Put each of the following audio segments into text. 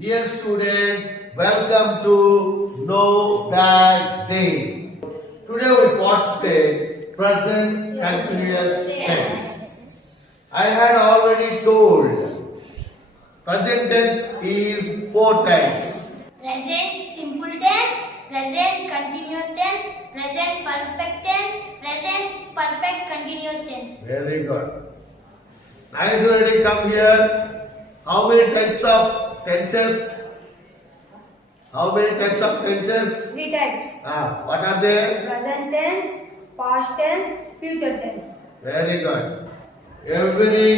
Dear students, welcome to No Bad Day. Today we participate present continuous tense. I had already told present tense is 4 types. Present simple tense, present continuous tense, present perfect tense, present perfect continuous tense. Very good. Nice already come here. How many types of tenses? How many types of tenses? 3 types. What are they? Present tense, past tense, future tense. Very good. Every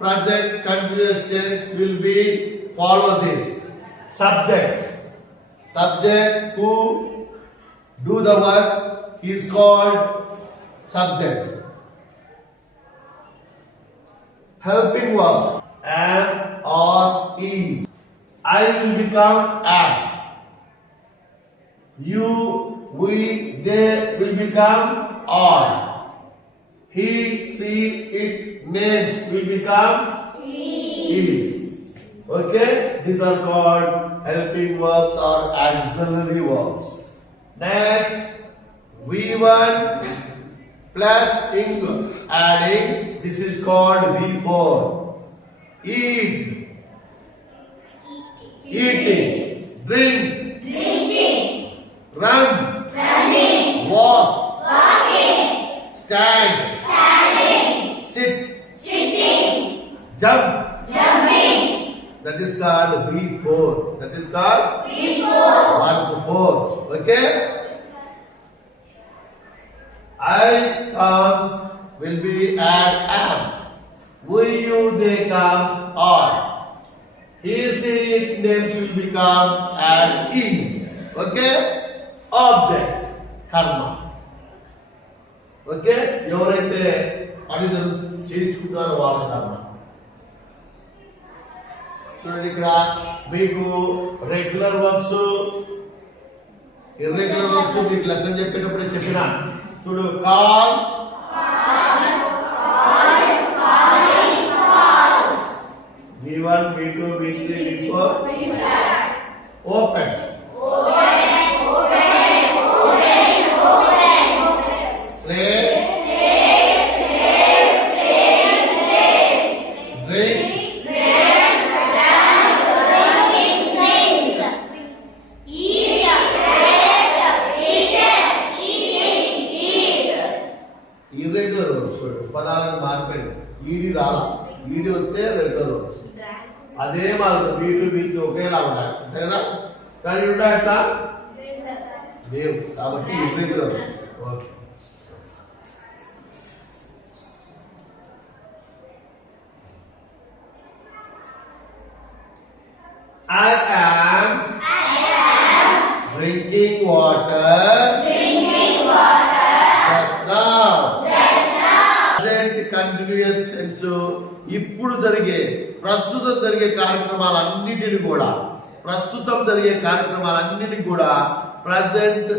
present continuous tense will be follow this. Subject. Subject who do the work is called subject. Helping verbs am or is. I will become am. You, we, they will become are. He, she, it, names will become is. Okay? These are called helping verbs or auxiliary verbs. Next, V1 plus ing adding. This is called V4. Eat. Eating. Drink. Drinking, Run. running, Walk. walking, Stand. standing, Sit. sitting, Jump. jumping. That is called V4. That is called Before, 1 to 4. Okay? I comes will be add am. We, you, they comes are. He, she, it, names will become add is. Okay? Object. Karma. Okay ఎవరైతే పని చేయించుకుంటారో వాళ్ళ కర్మ. చూడండి ఇక్కడ మీకు regular verbs irregular verbs మీకు లెసన్ చెప్పేటప్పుడే చెప్పిన. చూడు call, V1, V2, V3, V4, open, play, drink, irregular verbs పదాలను మార్పండి. ఈడి రాలా, ఈడి వచ్చే రెగ్యులర్ వర్బ్స్ అదే మాకు బీటు బీటు ఒకేలా ఉండాలి అంతే కదా. కానీ ఉంటాయట లేవు కాబట్టి irregular okay. I am drinking water just now. Present continuous tense ఇప్పుడు జరిగే ప్రస్తుతం జరిగే కార్యక్రమాలన్నిటిని కూడా ప్రజెంట్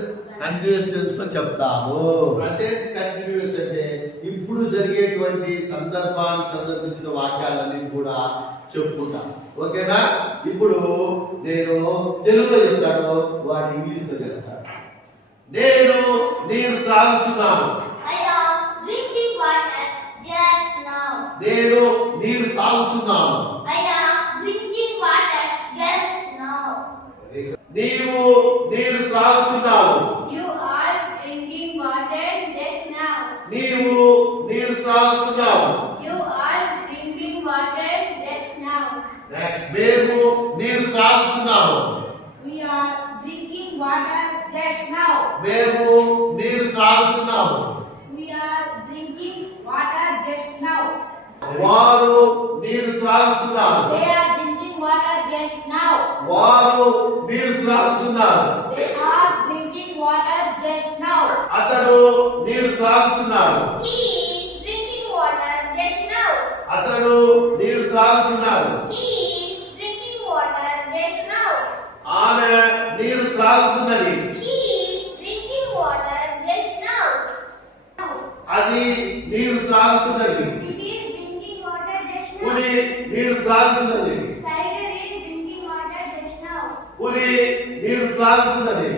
కంటిన్యూస్ టెన్స్ తో చెప్తాము. ప్రజెంట్ కంటిన్యూస్ అంటే ఇప్పుడు జరిగేటువంటి సందర్భానికి సందర్భించిన వాక్యాలన్నీ కూడా చెప్పుకుంటాం. ఓకేనా? ఇప్పుడు నేను తెలుగులో చెప్తాను, వాడు ఇంగ్లీష్ లో చేస్తాడు. నేను నీరు త్రాగుతున్నాను. I am drinking water just now. నేను నీరు తాగుతున్నాను. I am drinking water just now. నీవు నీరు త్రాగుతున్నావు. You are drinking water just now. నీవు నీరు త్రాగుతున్నావు. You are drinking water just now. Next మేము నీరు త్రాగుతున్నాము. We are drinking water just now. మేము నీరు త్రాగుతున్నాము. We are drinking water just now. వారు నీరు త్రాగుతున్నారు. They are drinking water just now. వారు నీరు త్రాగుతున్నారు. They are drinking water just now. అతడు నీరు త్రాగుతున్నాడు. He is drinking water just now. అతడు నీరు త్రాగుతున్నాడు. He is drinking water just now. ఆమె నీరు త్రాగుతున్నది. She is drinking water just now. అది నీరు త్రాగుతున్నది. It is drinking water just now. పులి నీరు త్రాగుతున్నది. Tiger is drinking water పులి నీరు త్రాగుతున్నది